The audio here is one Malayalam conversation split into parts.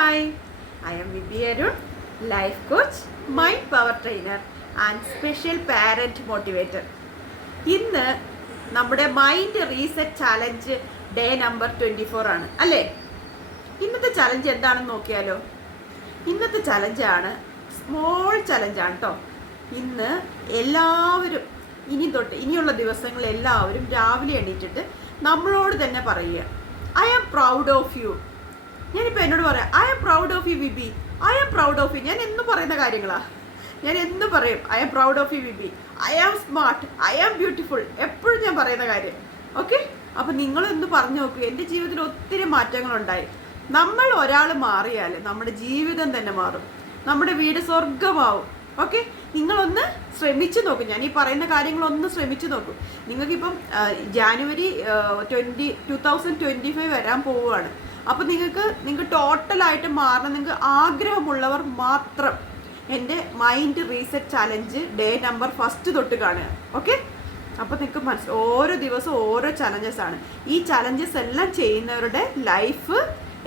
Hi I'm VB Arun life coach mind power trainer and special parent motivator ഇന്ന് നമ്മുടെ mind reset challenge day number twenty four ആണ്. അല്ലേ? ഇന്നത്തെ ചലഞ്ച് എന്താണെന്ന് നോക്കിയാലോ? ഇന്നത്തെ ചലഞ്ചാണ് സ്മോൾ ചലഞ്ചാണ് കേട്ടോ ഇന്ന് എല്ലാവരും ഇനി തൊട്ട് ഇനിയുള്ള ദിവസങ്ങളിൽ എല്ലാവരും രാവിലെ എണീറ്റിട്ട് നമ്മളോട് തന്നെ പറയുക. I am proud of you ഞാനിപ്പോൾ എന്നോട് പറയാം I proud of you VB I am proud of you ഞാൻ എന്ന് പറയുന്ന കാര്യങ്ങളാണ് ഞാൻ എന്ന് പറയും? I am proud of you VB I am smart I am beautiful എപ്പോഴും ഞാൻ പറയുന്ന കാര്യം. ഓക്കെ അപ്പം നിങ്ങളൊന്ന് പറഞ്ഞു നോക്കൂ. എന്റെ ജീവിതത്തിൽ ഒത്തിരി മാറ്റങ്ങളുണ്ടായി. നമ്മൾ ഒരാൾ മാറിയാൽ നമ്മുടെ ജീവിതം തന്നെ മാറും. നമ്മുടെ വീട് സ്വർഗമാവും ഓക്കെ നിങ്ങളൊന്ന് ശ്രമിച്ചു നോക്കും. ഞാൻ ഈ പറയുന്ന കാര്യങ്ങളൊന്ന് ശ്രമിച്ചു നോക്കും. നിങ്ങൾക്കിപ്പം January twenty two thousand twenty five വരാൻ പോവുകയാണ്. അപ്പോൾ നിങ്ങൾക്ക് നിങ്ങൾക്ക് ടോട്ടലായിട്ട് മാറണം. നിങ്ങൾക്ക് ആഗ്രഹമുള്ളവർ മാത്രം എന്റെ mind reset challenge day number first തൊട്ട് കാണുക. ഓക്കെ അപ്പോൾ നിങ്ങൾക്ക് മനസ്സിൽ ഓരോ ദിവസവും ഓരോ ചലഞ്ചസ് ആണ്. ഈ ചലഞ്ചസ് എല്ലാം ചെയ്യുന്നവരുടെ ലൈഫ്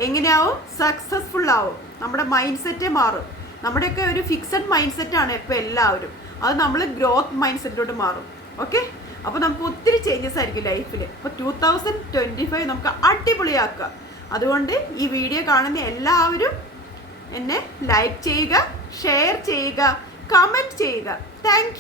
എങ്ങനെയാവും? സക്സസ്ഫുൾ ആവും. നമ്മുടെ മൈൻഡ് സെറ്റേ മാറും. നമ്മുടെയൊക്കെ ഒരു ഫിക്സഡ് മൈൻഡ് സെറ്റാണ് ഇപ്പോൾ എല്ലാവരും. അത് നമ്മൾ ഗ്രോത്ത് മൈൻഡ് സെറ്റിലോട്ട് മാറും. ഓക്കെ അപ്പോൾ നമുക്ക് ഒത്തിരി ചേഞ്ചസ് ആയിരിക്കും ലൈഫിൽ അപ്പോൾ ടൂ തൗസൻഡ് ട്വന്റി ഫൈവ് നമുക്ക് അടിപൊളിയാക്കുക അതുകൊണ്ട് ഈ വീഡിയോ കാണുന്ന എല്ലാവരും എന്നെ ലൈക്ക് ചെയ്യുക ഷെയർ ചെയ്യുക കമന്റ് ചെയ്യുക. താങ്ക്